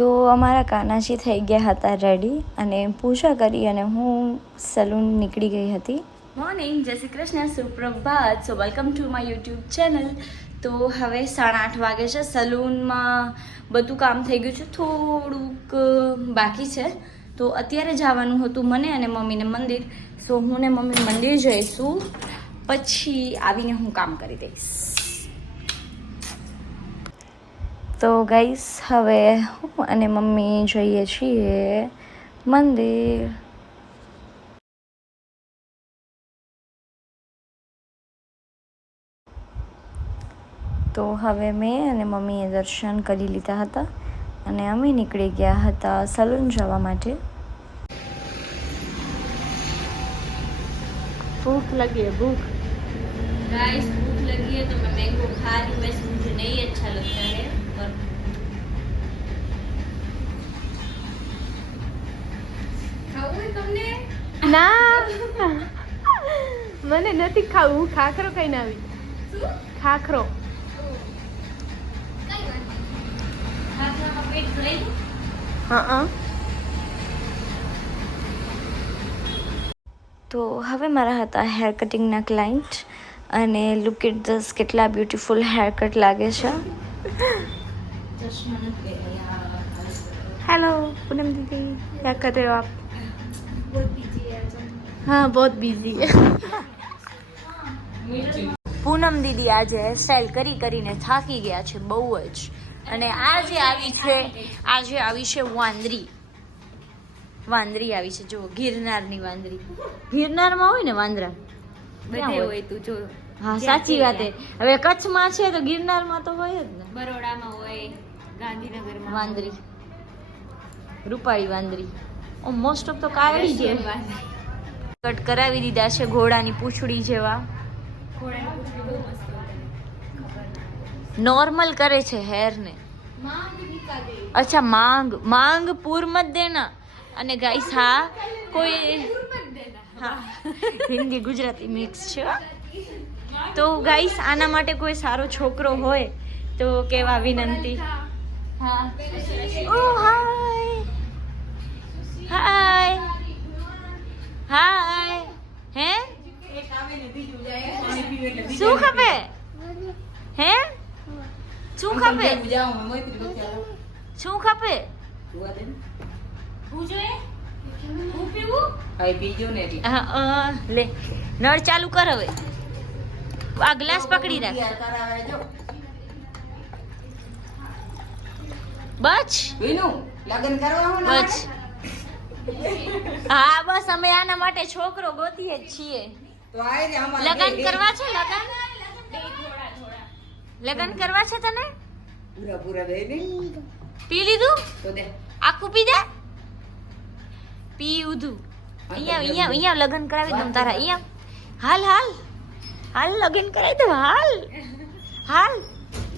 તો અમારા કાનાજી થઈ ગયા હતા રેડી અને પૂજા કરી અને હું સલૂન નીકળી ગઈ હતી. મોર્નિંગ, જય શ્રી કૃષ્ણ, સુપ્રભાત. So welcome to my YouTube channel. તો હવે 8:30 વાગે છે. સલૂનમાં બધું કામ થઈ ગયું છે, થોડુંક બાકી છે. તો અત્યારે જવાનું હતું મને અને મમ્મીને મંદિર. સો હું ને મમ્મી મંદિર જઈશું, પછી આવીને હું કામ કરી દઈશ. તો ગાઈસ હવે હું અને મમ્મી જઈએ છીએ મંદિર. તો હવે મેં અને મમ્મીએ દર્શન કરી લીધા હતા અને અમે નીકળી ગયા હતા સલૂન જવા માટે. भूख लगी है, भूख गाइस भूख लगी है तो मैं मैंगो खा रही हूँ. वैसे मुझे नहीं अच्छा लगता है पर खाऊं तुमने ના મને નથી ખાવું. ખાખરો ખાઈને આવી. ખાખરો ખાખરામાં પેટ ભરાઈ ગયું. હા. તો હવે મારા હતા હેર કટિંગના ક્લાયન્ટ અને લુક એટ ધીસ, કેટલા બ્યુટીફુલ હેર કટ લાગે છે. हेलो पूनम दीदी, क्या कर रहे हो आप? हाँ बहुत बिजी है. પૂનમ દીદી આજે હેરસ્ટાઈલ કરી કરીને થાકી ગયા છે બહુ જ. અને આજે આવી છે વાંદરી આવી છે. જો ગિરનારની વાંદરી. ગિરનારમાં હોય ને વાંદરા, બધે હોય તું જો. હા સાચી વાત. હવે કચ્છમાં છે તો ગિરનારમાં તો હોય જ ને. બરોડામાં હોય, ગાંધીનગરમાં વાંદરી, રૂપાળી વાંદરી. મોસ્ટ ઓફ તો કાળી છે. કટ કરાવી દીધા છે ઘોડાની પૂંછડી જેવા. ઘોડાની પૂંછડી બહુ મસ્ત હોય. નોર્મલ કરે છે હેર ને. અચ્છા માંગ પૂર મત દેના. અને ગાઈસ હા કોઈ હા હિન્દી ગુજરાતી મિક્સ છે. તો ગાઈસ આના માટે કોઈ સારો છોકરો હોય તો કેવા વિનંતી. હા ઓ હાય હે શું ખપે હે શું ખપે શું ખપે લે નળ ચાલુ કર. હવે આ ગ્લાસ પકડી રાખ. બસ હા બસ અમે આના માટે છોકરો ગોતીએ જ છીએ. લગન કરવા છે? લગન કરવા છે તને? પી લીધું? આખું પી દે. પી ઉધું. અહીંયા લગન કરાવી દઉં તારા. અહીંયા હાલ લગન કરાવી દઉં. હાલ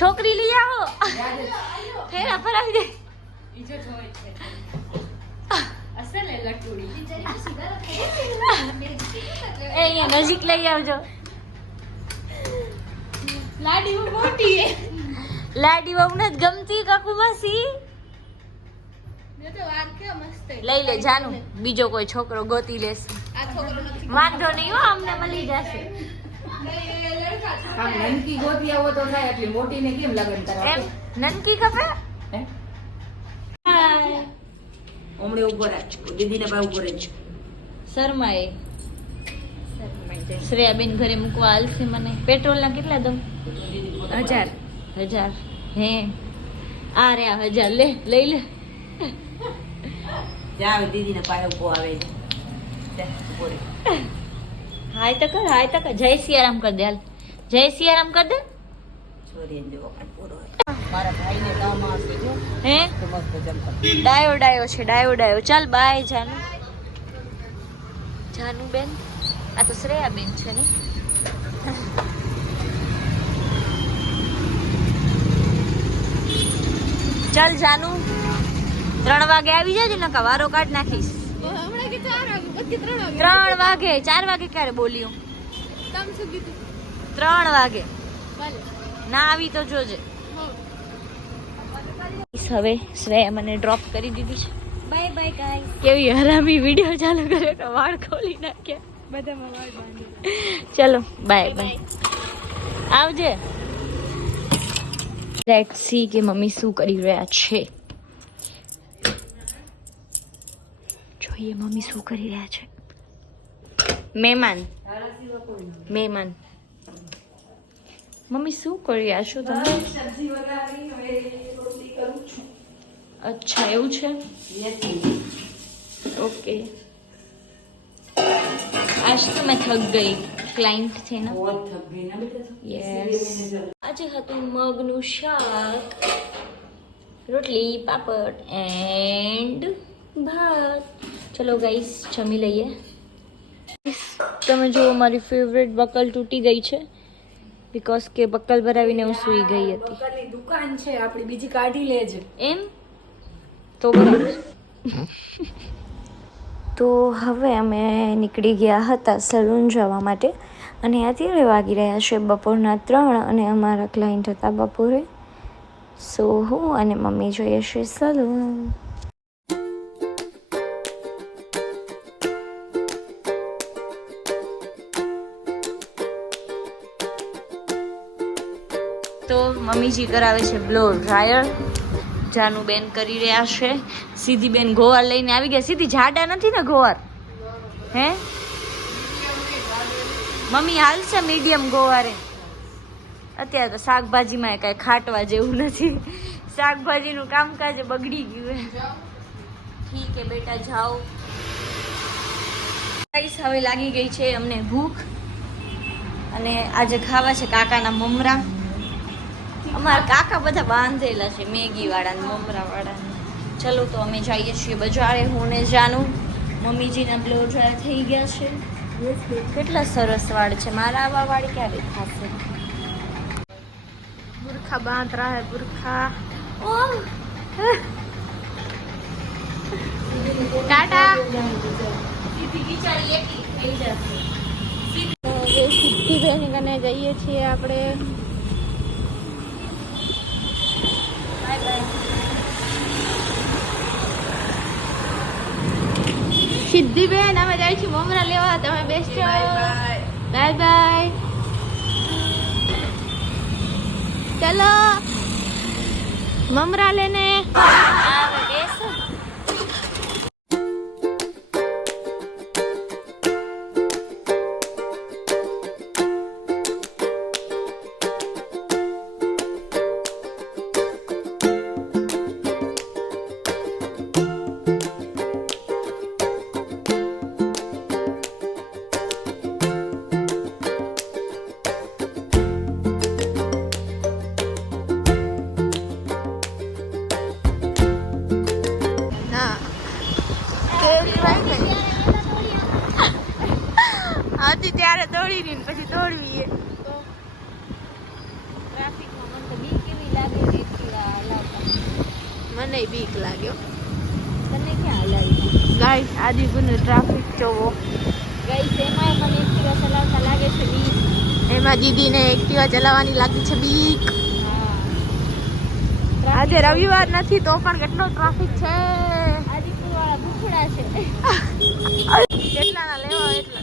છોકરી લઈ આવો. ફેરા ફરાવી દે. અહીંયા નજીક લઈ આવજો. લાડી બહુ મોટી હે. લાડી બહુ નથી ગમતી કાકુ માસી. લઈ લે જાનું, બીજો કોઈ છોકરો ગોતી લેશે. વાંધો નહીં હો, અમને મળી જશે. નનકી ગોતી આવો તો થાય, એટલી મોટી ને કેમ લગન કરાવે? એમ નનકી ખપે. હમણે ઉભો રાખ, દીદીને પાસે ઉભો રહેજો. શર્માએ શ્રેયાબેન ઘરે મૂકવા હાલશે મને. પેટ્રોલના કેટલા દઉં? 1000 હે આ રે 1000 લે લઈ લે. જાવ દીદીને પાસે ઉભો આવે છે. ઉભો રહે. હાય તો કર. જય સિયારામ કર દે. હાલ જય સિયારામ કર દે. છોરીને જો પૂરો મારા ભાઈને કામ આવશે જો. હે તો મસ્ત જમતા. ડાયો છે. ચાલ બાય જાનુ બેન. આ તો શ્રેયા બેન છે ને. ચાલ જાનુ 3 વાગે આવી જજે, નકા વારો કાઢ નાખીશ. 3 વાગે 4 વાગે ક્યારે બોલ્યું? 3 વાગે ના આવી તો જોજે. હવે શ્રેયા મને ડ્રોપ કરી દીધી છે. Bye bye guys. કેવી હરામી વિડિયો ચાલુ કરે તો વાળ ખોલી નાખ્યા બધામાં વાળ બાંધી. ચલો બાય બાય. આવજે. લેટ્સ સી કે મમ્મી શું કરી રહ્યા છે. જોઈએ મમ્મી શું કરી રહ્યા છે. મહેમાન મમ્મી શું કરી રહ્યા છો તમે? અચ્છા એવું છે. ઓકે. आज तो मैं थक गई क्लाइंट थे ना. बहुत थक गई ना बेटा. यस. આજે હતું મગનું શાક, રોટલી, પાપડ એન્ડ ભાત. ચલો ગાઈસ જમી લઈએ. તમે જો મારી ફેવરેટ બકલ તૂટી ગઈ છે બીકોઝ કે બકલ ભરાવીને હું સૂઈ ગઈ હતી. બકલની દુકાન છે આપણી, બીજી કાઢી લેજે. એમ તો બરાબર. તો હવે અમે નીકળી ગયા હતા સલૂન જવા માટે અને અત્યારે વાગી રહ્યા છે બપોરના 3 અને અમારા ક્લાયન્ટ હતા બપોરે. સો હું અને મમ્મી જોઈએ છે સલૂન. તો મમ્મીજી કરાવે છે બ્લો ડ્રાયર. જાનું બેન કરી રહ્યા છે. સીધી બેન ગોવાર લઈને આવી ગયા. સીધી જાડા નથી ને ગોવાર? હે મમ્મી હાલશે મીડિયમ ગોવારે? અત્યારે તો શાકભાજીમાં કાંઈ ખાટવા જેવું નથી. શાકભાજીનું કામકાજ બગડી ગયું હે. ઠીક હે બેટા જાઓ. ગાઈસ હવે લાગી ગઈ છે અમને ભૂખ અને આજે ખાવા છે કાકાના મમરા. અમારા કાકા બધા બાંધેલા છે મેગી વાળા ને મમરા વાળા. ચલો તો અમે જઈએ છીએ બજારે. હું ને જાનું. મમ્મીજીના બ્લો ડ્રાય થઈ ગયા છે. કેટલા સરસ વાળ છે. મારા આવા વાળ ક્યારે થશે? बुरखा बांध रहा है बुरखा. टाटा. સિદ્ધિ બેન કને જઈએ છીએ આપણે. સિદ્ધિ બેન અમે જાય છીએ મમરા લેવા. તમે બેસજો. Bye bye. ચલો મમરા લેને. હતી ત્યારે દોડી ને પછી દોડવી. મને બીક લાગ્યો. તને ક્યાં હલાવી? ગાઈસ આદિપુરનું ટ્રાફિક જોવો. ગાઈસ એમાં મને એક્ટિવા ચલાવતા લાગે છે બીક. એમાં દીદીને એક્ટિવા ચલાવવાની લાગી છે બીક. આજે રવિવાર નથી તો પણ કેટલો ટ્રાફિક છે. આદિપુર વાળા ભૂખડા છે. કેટલાના લેવા એટલા.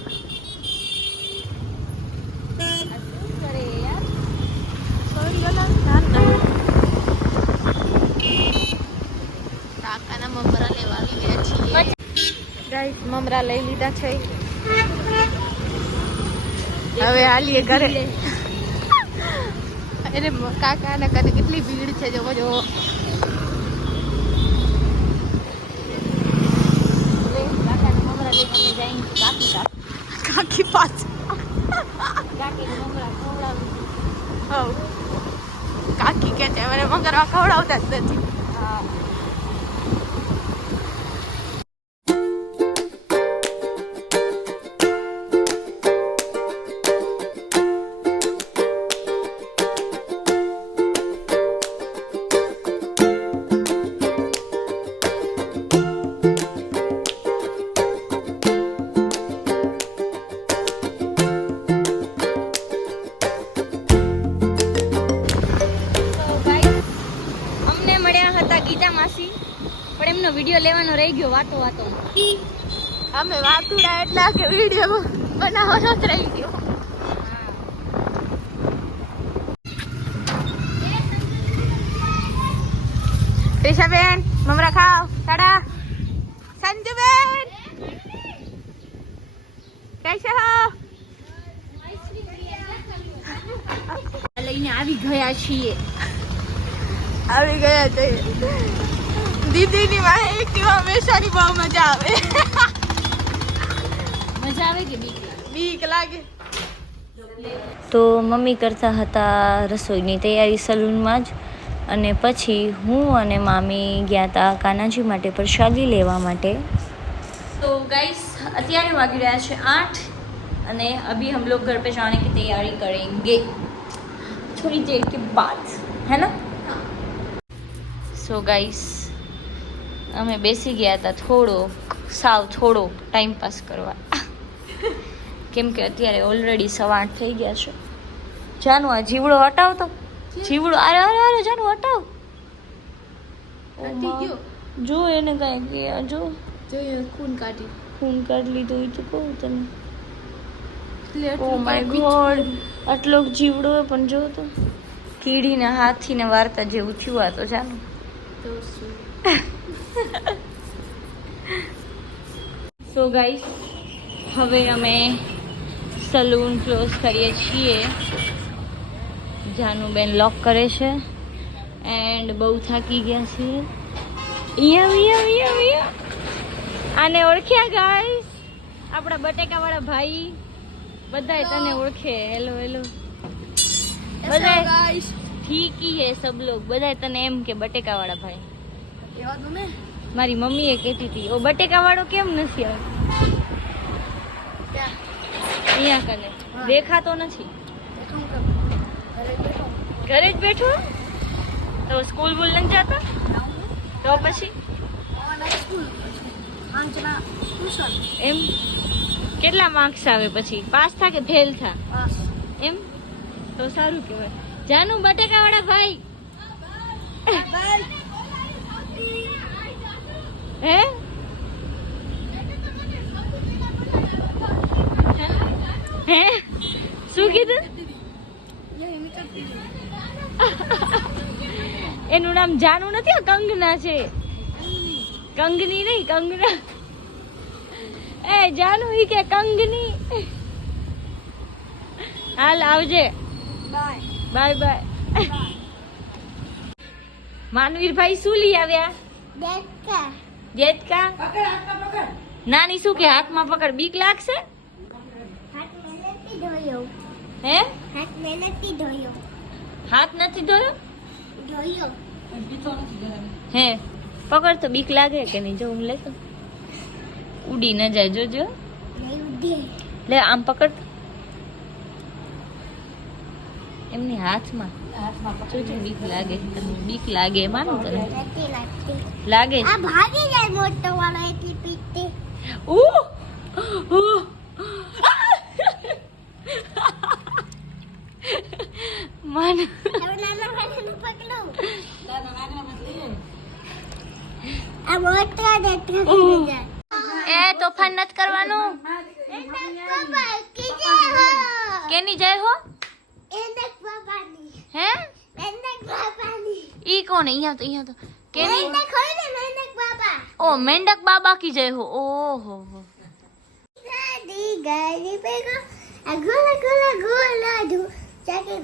કાકાના મમરા લેવા આવી ગયા છીએ. ગાઈસ મમરા લઈ લીધા છે. હવે હાલીએ ઘરે. અરે કાકાના ઘરે કેટલી ભીડ છે જોવો જોવો. કાકાના મમરા લઈને અમે જઈને કાકી પાસે. કાકીને મમરા ખવડાવી. હવ કાકી કે છે મને મગરવા ખવડાવતા જ નથી. હા. પણ એમનો વિડીયો લેવાનો રહી ગયો વાતો વાતો. અમે વાતુડા એટલા કે વિડીયો બનાવવાનો જ રહી ગયો. રિષાબેન મમરા ખાવ ટાટા. સંજુબેન कैसे हो? લઈને આવી ગયા છીએ. આવી ગયા છે દીદીની વાહે એક્ટિવા હંમેશાની બહુ મજા આવે. મજા આવે કે બીક? બીક લાગે. તો મમ્મી કરતા હતા રસોઈની તૈયારી સલૂનમાં જ, અને પછી હું અને મામી ગયા હતા કાનાજી માટે પ્રસાદી લેવા માટે. तो गाइस અત્યારે વાગી રહ્યા છે 8 અને अभी हम लोग घर पे जाने की तैयारी करेंगे थोड़ी देर के बाद, है ना? सो गाइस અમે બેસી ગયા હતા થોડો ટાઈમ પાસ કરવા, કેમ કે અત્યારે ઓલરેડી 8:15 થઈ ગયા છે. જાનુ આ જીવડો હટાવ તો, જીવડો અરે અરે અરે જાનુ હટાવ. જો એને કાંઈ ગયા જો ખૂન કાઢી લીધું. એ તો કહું તને. ઓ માય ગોડ, આટલો જીવડો પણ જો તો કીડીને હાથીને વાર્તા જેવું થયું આ તો. જાનું સો ગાઈસ હવે અમે સલૂન ક્લોઝ કરીએ છીએ. જાનુબેન લોક કરે છે એન્ડ બહુ થાકી ગયા છીએ. અહીંયા આને ઓળખ્યા ગાઈસ? આપણા બટેકાવાળા ભાઈ બધાય તને ઓળખે. હેલો હેલો બધાય ગાઈસ. ઠીક હી હે સબ લોગ. બધાય તને એમ કે બટેકાવાળા ભાઈ. એવા તમે મારી મમ્મીએ કહેતી હતી ઓ બટેકાવાળો કેમ નથી આવ્યો? અહીંયા કને દેખાતો નથી. ઘરે જ બેઠો તો સ્કૂલ બુલ નથી જતા તો પછી એમ કેટલા માર્ક્સ આવે પછી? પાસ થા કે ફેલ થા? એમ તો સારું કહેવાય. જાનુ બટેકાવાળા ભાઈ હે હે શું કીધું? એનું નામ જાનુ નથી, કંગના છે. કંગની નહીં, કંગના. એ જાનુ ઈ કે કંગની. હાલ આવજે. Bye bye. માનવીરભાઈ શું લઈ આવ્યા? દેડકા. નાની શું કે હાથમાં પકડ? બીક લાગશે? હે હાથ નથી ધોયો? હે પકડ તો બીક લાગે કે નહીં? જો હું લેતો ઉડી ન જાય. જોજો લે આમ પકડ એમની હાથમાં. જોજો બીક લાગે. બીક લાગે માનું તને? લાગે છે? ભાગી જાય મોટો વાળો એટલી પીતે. માન એ તોફાન નથી કરવાનું. કેની જય હો? હે ઈ કોણ? અહીંયા તો કેની? ઓ મેંડક બાબા की जय हो. ओहो हो गाड़ी पे गोला गोला गोला दो जाके